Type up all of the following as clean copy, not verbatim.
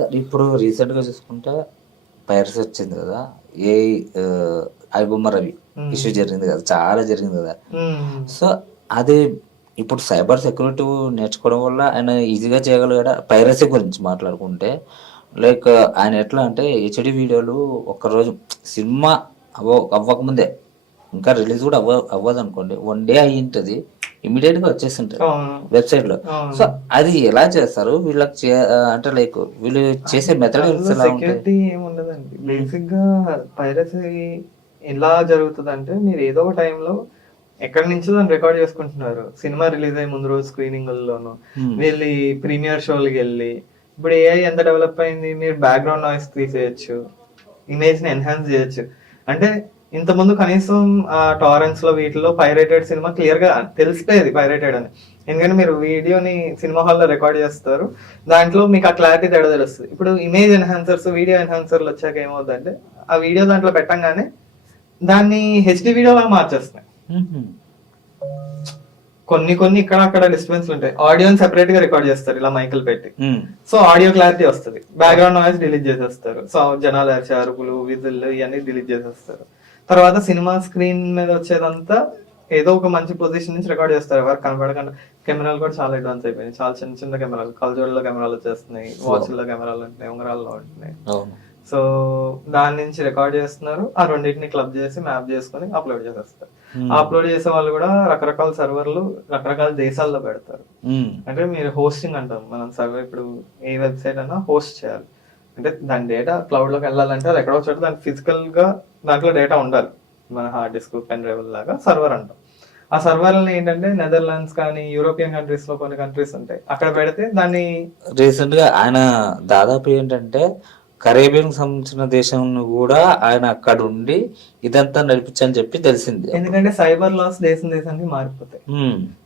Sir ఇప్పుడు రీసెంట్గా చూసుకుంటే పైరసీ వచ్చింది కదా. ఏ ఐబొమ్మ రవి ఇష్యూ జరిగింది కదా, చాలా జరిగింది కదా. సో అది ఇప్పుడు సైబర్ సెక్యూరిటీ నేర్చుకోవడం వల్ల ఆయన ఈజీగా చేయగలిగాడు. పైరసీ గురించి మాట్లాడుకుంటే లైక్ ఆయన ఎట్లా అంటే హెచ్డి వీడియోలు ఒక్కరోజు సినిమా అవ్వకముందే, ఇంకా రిలీజ్ కూడా అవ్వదు అనుకోండి, 1 డే అయ్యి ఉంటుంది, ఇమీడియట్ గా వచ్చేస్తుంటారు వెబ్సైట్ లో. సో అది ఎలా చేస్తారు వీళ్ళకి అంటే లైక్ వీళ్ళు చేసే మెథడ్ సెక్యూరిటీ ఏముండదండి. బేసిక్ గా పైరసీ ఎలా జరుగుతుంది అంటే, మీరు ఏదో ఒక టైంలో ఎక్కడి నుంచో దాన్ని రికార్డ్ చేసుకుంటున్నారు. సినిమా రిలీజ్ అయ్యే ముందు రోజు స్క్రీనింగ్లోను వెళ్ళి ప్రీమియర్ షోలకి వెళ్ళి, ఇప్పుడు ఏఐ ఎంత డెవలప్ అయింది, మీరు బ్యాక్గ్రౌండ్ నాయిస్ తీసేయచ్చు, ఇమేజ్ ని ఎన్హాన్స్ చేయొచ్చు. అంటే ఇంతకుముందు కనీసం టారెన్స్ లో వీటిలో పైరేటెడ్ సినిమా క్లియర్ గా తెలిసిపోయేది పైరేటెడ్ అని. ఎందుకంటే మీరు వీడియోని సినిమా హాల్లో రికార్డ్ చేస్తారు, దాంట్లో మీకు ఆ క్లారిటీ తేడా తెలుస్తుంది. ఇప్పుడు ఇమేజ్ ఎన్హాన్సర్స్, వీడియో ఎన్హాన్సర్లు వచ్చాక ఏమవుతుందంటే, ఆ వీడియో దాంట్లో పెట్టంగానే దాన్ని హెచ్డి వీడియోగా మార్చేస్తున్నాయి. కొన్ని ఇక్కడ అక్కడ డిస్టర్బెన్స్ ఉంటాయి. ఆడియోని సెపరేట్ గా రికార్డ్ చేస్తారు ఇలా మైకులు పెట్టి, సో ఆడియో క్లారిటీ వస్తుంది. బ్యాక్గ్రౌండ్ నాయిస్ డిలీట్ చేసేస్తారు. సో జనాలు అరిచే అరుపులు, విజిల్ ఇవన్నీ డిలీట్ చేసేస్తారు. తర్వాత సినిమా స్క్రీన్ మీద వచ్చేదంతా ఏదో ఒక మంచి పొజిషన్ నుంచి రికార్డ్ చేస్తారు, ఎవరు కనపడకుండా. కెమెరాలు కూడా చాలా అడ్వాన్స్ అయిపోయినాయి. చాలా చిన్న చిన్న కెమెరాలు, కలజోడులో కెమెరాలు వచ్చేస్తున్నాయి, వాచ్ల్లో కెమెరాలు ఉంటున్నాయి, ఉంగరాల్లో ఉంటున్నాయి. సో దాని నుంచి రికార్డ్ చేస్తున్నారు, ఆ రెండింటిని క్లబ్ చేసి మ్యాప్ చేసుకుని అప్లోడ్ చేసేస్తారు. అప్లోడ్ చేసే వాళ్ళు కూడా రకరకాల సర్వర్లు రకరకాల దేశాల్లో పెడతారు. అంటే మీరు హోస్టింగ్ అంటాం మనం. సర్వర్ ఇప్పుడు ఏ వెబ్సైట్ అయినా హోస్ట్ చేయాలి అంటే దాని డేటా క్లౌడ్ లోకి వెళ్ళాలంటే అది ఎక్కడో చోట దాని ఫిజికల్ గా దాంట్లో డేటా ఉండాలి. మన హార్డ్ డిస్క్, పెన్ డ్రైవ్ లాగా సర్వర్ అంటాం. ఆ సర్వర్లని ఏంటంటే నెదర్లాండ్స్ కానీ యూరోపియన్ కంట్రీస్ లో కొన్ని కంట్రీస్ ఉంటాయి, అక్కడ పెడితే దాన్ని. రీసెంట్ గా ఆయన దాదాపు ఏంటంటే కరేబియన్ సంబంధించిన దేశం కూడా ఆయన అక్కడ ఉండి ఇదంతా నడిపించని చెప్పి తెలిసింది. ఎందుకంటే సైబర్ లాస్ దేశానికి మారిపోతాయి.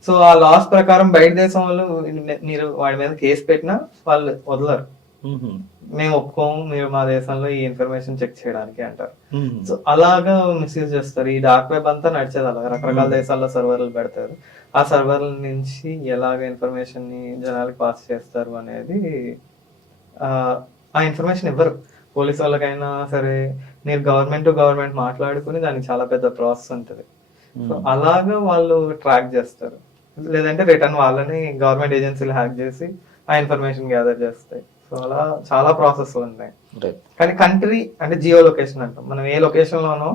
సో ఆ లాస్ ప్రకారం బయట దేశం వాళ్ళు మీరు వాడి మీద కేసు పెట్టినా వాళ్ళు వదలరు. మేము ఒప్పుకోము, మీరు మా దేశంలో ఈ ఇన్ఫర్మేషన్ చెక్ చేయడానికి అంటారు. సో అలాగా మిస్యూజ్ చేస్తారు. ఈ డార్క్ వెబ్ అంతా నడిచేది అలా. రకరకాల దేశాల్లో సర్వర్లు పెడతారు, ఆ సర్వర్ల నుంచి ఎలాగ ఇన్ఫర్మేషన్ ని జనాలకు పాస్ చేస్తారు అనేది ఆ ఇన్ఫర్మేషన్ ఇవ్వరు. పోలీస్ వాళ్ళకైనా సరే మీరు గవర్నమెంట్ టు గవర్నమెంట్ మాట్లాడుకుని దానికి చాలా పెద్ద ప్రాసెస్ ఉంటుంది. సో అలాగా వాళ్ళు ట్రాక్ చేస్తారు. లేదంటే రిటర్న్ వాళ్ళని గవర్నమెంట్ ఏజెన్సీలు హ్యాక్ చేసి ఆ ఇన్ఫర్మేషన్ గ్యాదర్ చేస్తాయి. సో అలా చాలా ప్రాసెస్ ఉన్నాయి. కానీ కంట్రీ అంటే జియో లొకేషన్ అంటాం. మనం ఏ లొకేషన్ లోనో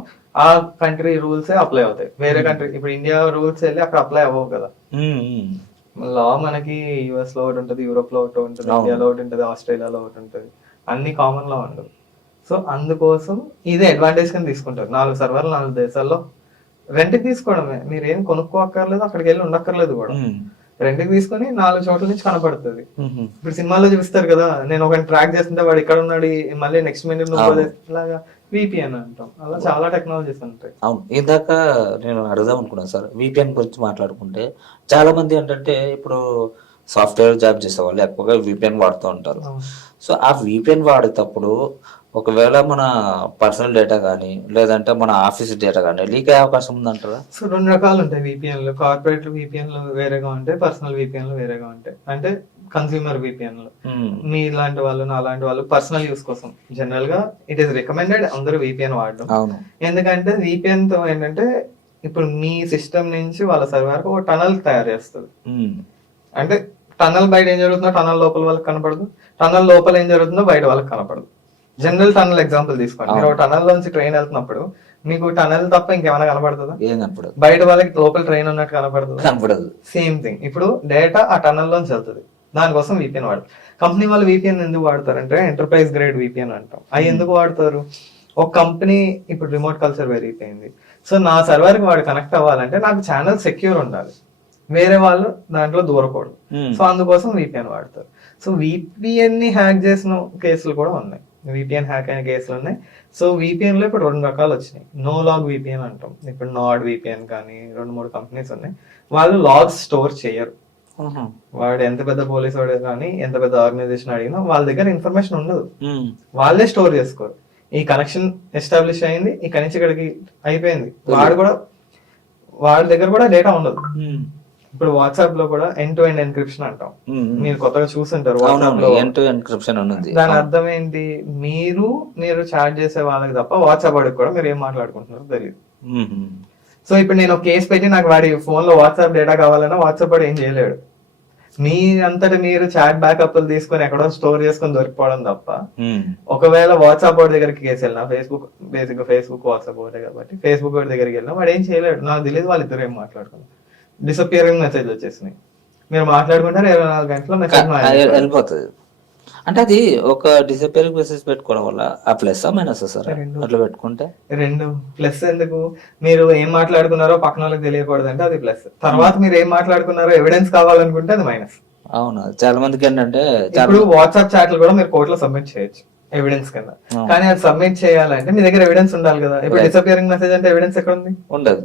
ఆ కంట్రీ రూల్సే అప్లై అవుతాయి. వేరే కంట్రీ ఇప్పుడు ఇండియా రూల్స్ వెళ్ళి అక్కడ అప్లై అవ్వవు కదా. లా మనకి యుఎస్ లో ఒకటి ఉంటుంది, యూరోప్ లో ఒకటి ఉంటుంది, ఇండియాలో ఒకటి ఉంటుంది, ఆస్ట్రేలియాలో ఒకటి ఉంటుంది, అన్ని కామన్ లా ఉండదు. సో అందుకోసం ఇదే అడ్వాంటేజ్ కింద తీసుకుంటారు. 4 సర్వర్లు 4 దేశాల్లో రెంట్కి తీసుకోవడమే, మీరు ఏం కొనుక్కోక్కర్లేదు, అక్కడికి వెళ్ళి ఉండక్కర్లేదు కూడా. రెంట్కి తీసుకొని 4 చోట్ల నుంచి కనపడుతుంది. ఇప్పుడు సినిమాలో చూపిస్తారు కదా, నేను ఒకరిని ట్రాక్ చేస్తుంటే వాడు ఇక్కడ ఉన్నాడు, మళ్ళీ నెక్స్ట్ మినిట్ లాగా విపిఎన్ అంటాం. అలా చాలా టెక్నాలజీస్ ఉంటాయి. అవును, ఇందాక నేను అడుగుదాం అనుకున్నాను సార్, విపిఎన్ గురించి మాట్లాడుకుంటే చాలా మంది ఏంటంటే ఇప్పుడు సాఫ్ట్వేర్ జాబ్ చేసే వాళ్ళు ఎక్కువగా విపిఎన్ వాడుతూ ఉంటారు. సో ఆ విపిఎన్ వాడేటప్పుడు ఒకవేళ మన పర్సనల్ డేటా కానీ లేదంటే మన ఆఫీస్ డేటా కానీ లీక్ అయ్యే అవకాశం ఉందంటారా? సో 2 రకాలు ఉంటాయి విపిఎన్లు. కార్పొరేట్ విపిఎన్లు వేరేగా ఉంటాయి, పర్సనల్ విపిఎన్లు వేరేగా ఉంటాయి. అంటే కన్స్యూమర్ విపిఎన్లు మీ ఇలాంటి వాళ్ళు, నా లాంటి వాళ్ళు పర్సనల్ యూస్ కోసం జనరల్ గా ఇట్ ఈస్ రికమెండెడ్ అందరూ విపిఎన్ వాడడం. ఎందుకంటే విపిఎన్ తో ఏంటంటే ఇప్పుడు మీ సిస్టమ్ నుంచి వాళ్ళ సర్వర్ ఒక టనల్ తయారు చేస్తుంది. అంటే టనల్ బయట ఏం జరుగుతుందో టనల్ లోపల వాళ్ళకి కనపడదు, టనల్ లోపల ఏం జరుగుతుందో బయట వాళ్ళకి కనపడదు. జనరల్ టనల్ ఎగ్జాంపుల్ తీసుకోండి. మీరు టనల్ లోంచి ట్రైన్ వెళ్తున్నప్పుడు మీకు టనల్ తప్ప ఇంకేమైనా కనపడుతుందా? ఏం కనపడదు. బయట వాళ్ళకి లోపల ట్రైన్ ఉన్నట్టు కనపడదు. Same thing. ఇప్పుడు డేటా ఆ టనల్ లోంచి వెళ్తుంది, దానికోసం విపిఎన్ వాడతారు. కంపెనీ వాళ్ళు విపిఎన్ ఎందుకు వాడతారంటే ఎంటర్ప్రైజ్ గ్రేడ్ విపిఎన్ అంటాం. అవి ఎందుకు వాడతారు? ఒక కంపెనీ ఇప్పుడు రిమోట్ కల్చర్ పెరిగిపోయింది, సో నా సర్వర్ కి వాడు కనెక్ట్ అవ్వాలంటే నాకు ఛానల్ సెక్యూర్ ఉండాలి, వేరే వాళ్ళు దాంట్లో దూరకూడదు. సో అందుకోసం విపిఎన్ వాడతారు. సో విపిఎన్ ని హ్యాక్ చేసిన కేసులు కూడా ఉన్నాయి, విపిఎన్ హ్యాక్ అయిన కేసులు ఉన్నాయి. సో విపిఎన్ లో ఇప్పుడు 2 రకాలు వచ్చినాయి. నో లాగ్ విపిఎన్ అంటాం. ఇప్పుడు నాడ్ విపిఎన్ కానీ 2-3 కంపెనీస్ ఉన్నాయి. వాళ్ళు లాగ్స్ స్టోర్ చేయరు. వాడు ఎంత పెద్ద పోలీస్ వాడు కానీ ఎంత పెద్ద ఆర్గనైజేషన్ అడిగినా వాళ్ళ దగ్గర ఇన్ఫర్మేషన్ ఉండదు, వాళ్ళే స్టోర్ చేసుకోరు. ఈ కనెక్షన్ ఎస్టాబ్లిష్ అయింది, ఇక్కడి నుంచి ఇక్కడికి అయిపోయింది, వాడి దగ్గర కూడా డేటా ఉండదు. ఇప్పుడు వాట్సాప్ లో కూడా ఎండ్ టు ఎండ్ ఎన్క్రిప్షన్ అంటాం. మీరు కొత్తగా చూసుంటారు వాట్సాప్ అవునవును, లో. ఎండ్ టు ఎన్క్రిప్షన్ ఉన్నది. దాని అర్థం ఏంటి? మీరు చాట్ చేసే వాళ్ళకి తప్ప వాట్సాప్ వాడికి కూడా మీరు ఏం మాట్లాడుకుంటున్నారో తెలియదు. సో ఇప్పుడు నేను ఒక కేసు పెట్టి నాకు వాడి ఫోన్ లో వాట్సాప్ డేటా కావాలన్నా వాట్సాప్ వాడు ఏం చేయలేడు. మీ అంతటి మీరు చాట్ బ్యాకప్లు తీసుకొని ఎక్కడో స్టోర్ చేసుకొని దొరికిపోవడం తప్ప. ఒకవేళ వాట్సాప్ వాడి దగ్గరికి కేసు వెళ్ళినా, ఫేస్బుక్ బేసిక్ గా ఫేస్బుక్ వాట్సాప్ ఒకటే కాబట్టి ఫేస్బుక్ వాడి దగ్గరికి వెళ్ళినా వాడు ఏం చేయలేడు. నాకు తెలియదు వాళ్ళిద్దరు ఏం మాట్లాడుకున్నారు. డిసపియరింగ్ మెసేజ్ వచ్చేసినాయి. మీరు మాట్లాడుకుంటారు 24 గంటల మెసేజ్ వెళ్ళిపోతుంది. అంటే అది ఒక డిసపేరింగ్ మెసేజ్ పెట్టుకోవడం వల్ల ఆ ప్లస్ మైనస్ సార్ అట్లా పెట్టుకుంటే? రెండు ప్లస్. ఎందుకు? మీరు ఏం మాట్లాడుకున్నారో పక్కన వాళ్ళకి తెలియకూడదు అంటే అది ప్లస్. తర్వాత మీరు ఏం మాట్లాడుకున్నారో ఎవిడెన్స్ కావాలనుకుంటే అది మైనస్. అవును, చాలా మందికి ఏంటంటే ఇప్పుడు వాట్సాప్ చాట్లు కూడా మీరు కోర్టులో సబ్మిట్ చేయొచ్చు ఎవిడెన్స్ కింద. కానీ అది సబ్మిట్ చేయాలంటే మీ దగ్గర ఎవిడెన్స్ ఉండాలి కదా. ఇప్పుడు డిసపియరింగ్ మెసేజ్ అంటే ఎవిడెన్స్ ఎక్కడ ఉంది? ఉండదు.